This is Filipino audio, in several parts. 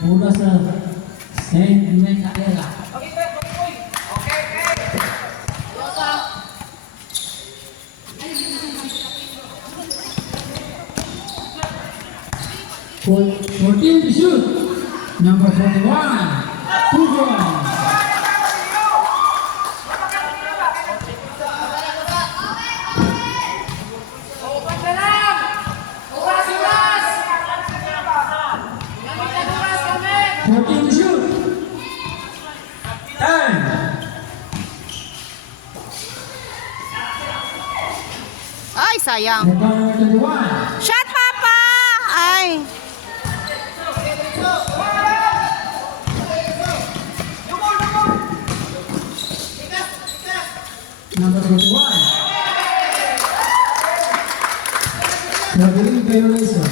mula sa Saint Michaela. For 14 to shoot, number 41, Pugon. Ay, sayang. Shot, Papa! Ay. Number 21. Traveling violation.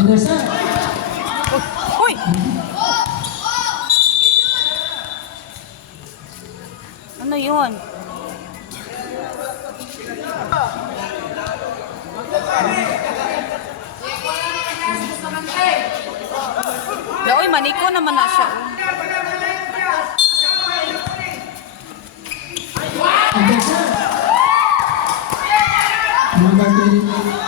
Intercept. Uy! Ano yun? Uy, maniko naman na siya. Intercept. Number 20.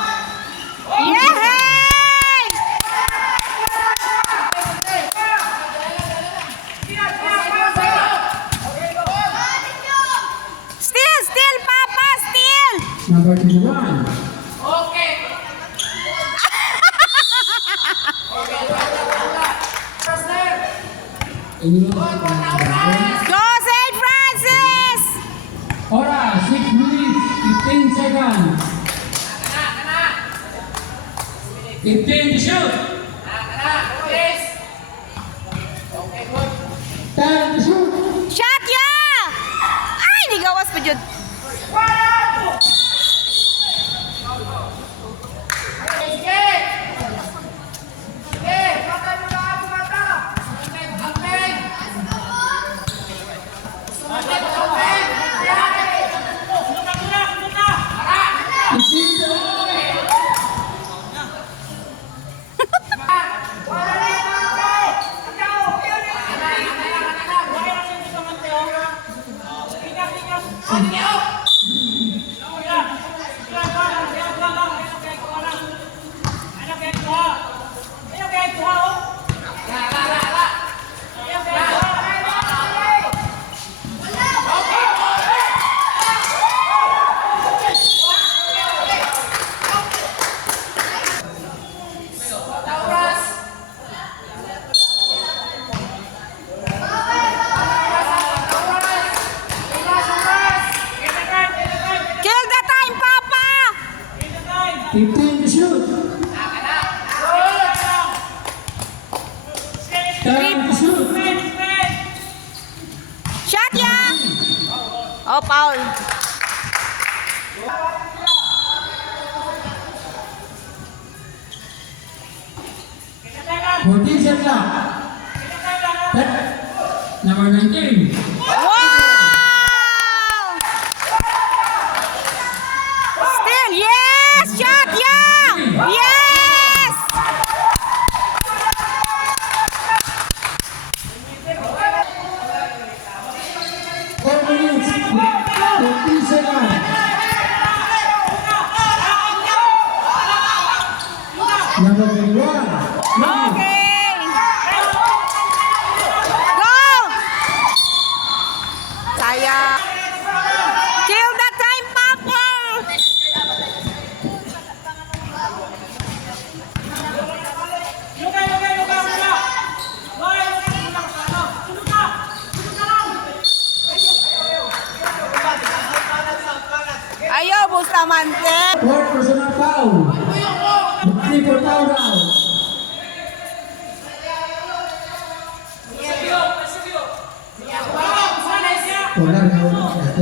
Number 21. Okay. Go, St. Francis! Oras, 6 minutes, 15 seconds. 15 to shoot. 10 to shoot. Shot ya! Ay, di gawas pa dyan. Kill the time, Papa! 15 to shoot. 10 to shoot. Shot ya! Oh, foul. Shot clock. Number 19. Wow! Still, yes! Shot ya! Yes! Four minutes, 15 seconds. Number 21. Okay. Go! Sayang. Kill the time, Papa! Ayaw, Bustamante. Fourth personal foul. 3 for foul round. Polar now at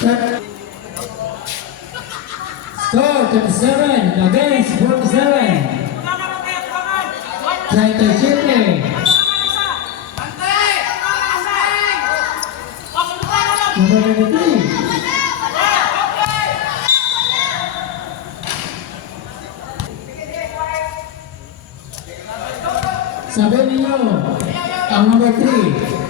Score 27 against 47. Try to shoot it. Number 23. Sabi ninyo, ang number 3.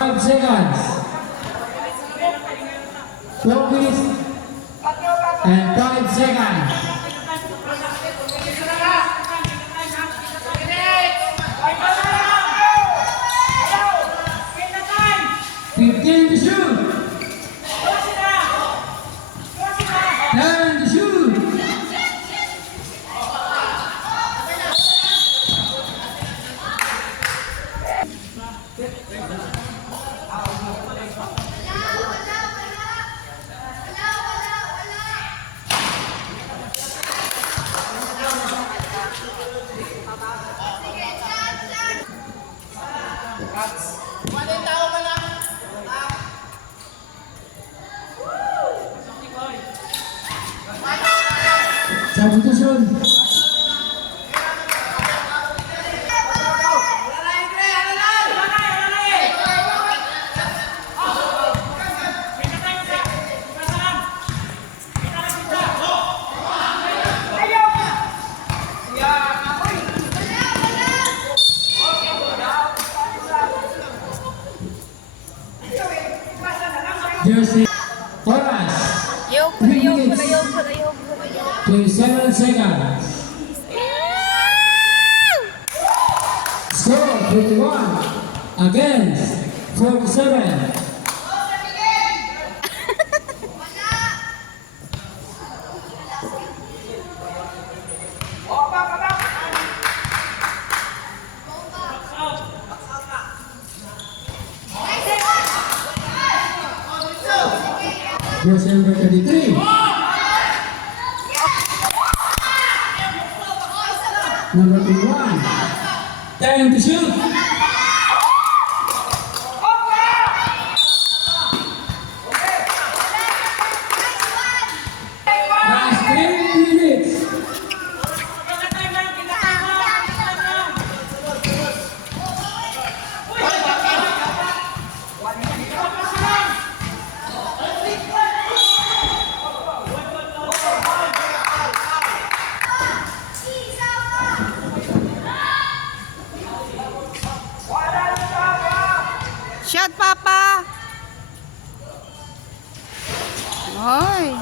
Five seconds. Focus. And 5 seconds. Fifteen to shoot. 10 to shoot. Substitution. Jersey. Oras. 27 seconds. Score 21 against 47. Jersey number 33. Number 21. 10 to shoot. Last 3 minutes. Shot, Papa! Hoy!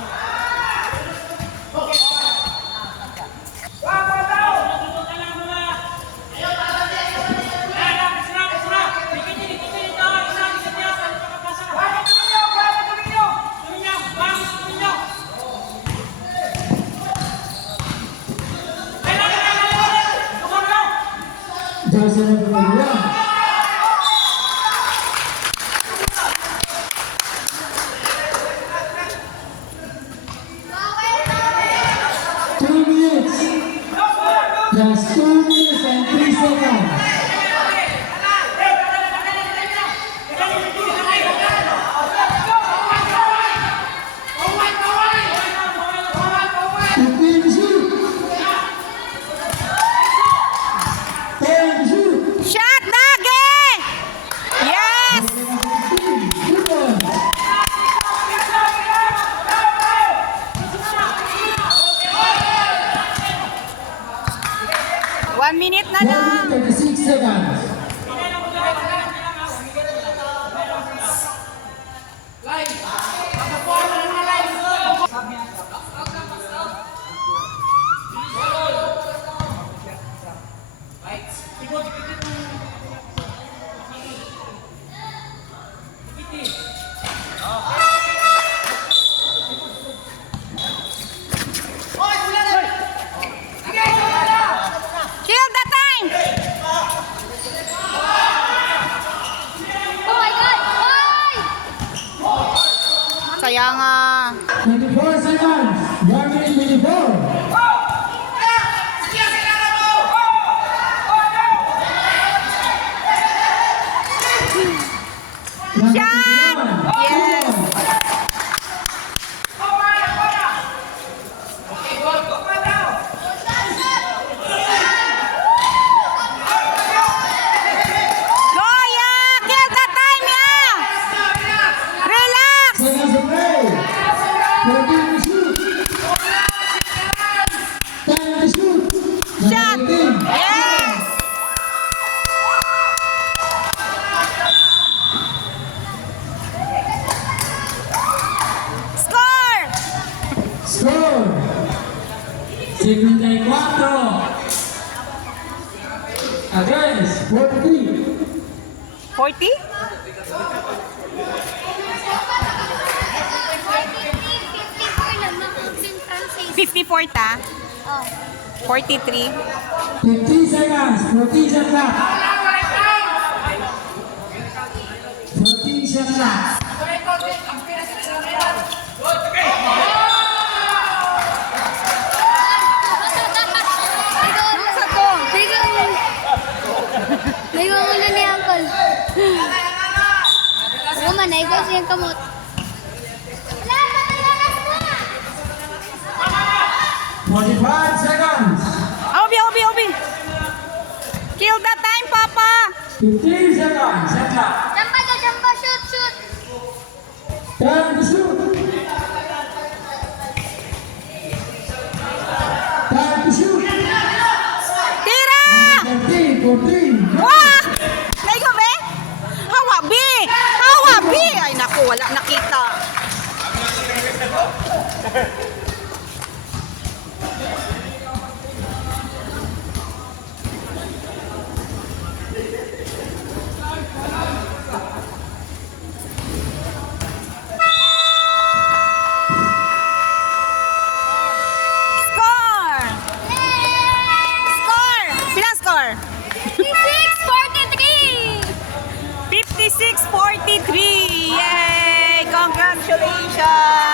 Jersey number 21. Just 2 minutes and 3 seconds. Fifteen to shoot. 10 to shoot. Shot, Nage! Yes! Good one. One minute na lang. 36 seconds. Kill the time! Kaya nga. 24 seconds. 1 minute 24. Shot! Yes! Goya! Kill the time, yeah! Relax! Seconds to play. 14 to shoot. 10 to shoot. Shot! 19. Yes! Score! Score. 54. Against 43. 40? 54 ta? 43? 50 seconds. 14 shot clock. 14 shot clock. Sa to? Naiwan mo na ni Uncle. Roman, naiwan siyang kamot. 45 seconds. Obi! Kill the time, Papa! 15 seconds. Shot clock. Champa, shoot, shoot. 10 to shoot. 10 to shoot. Tira! 14. Wah! Laigo, be? Hawa, be! Hawa, be! Ay, naku, wala nakita. Score! Score! Bilang score? 56-43. 56-43! Yay! Congratulations!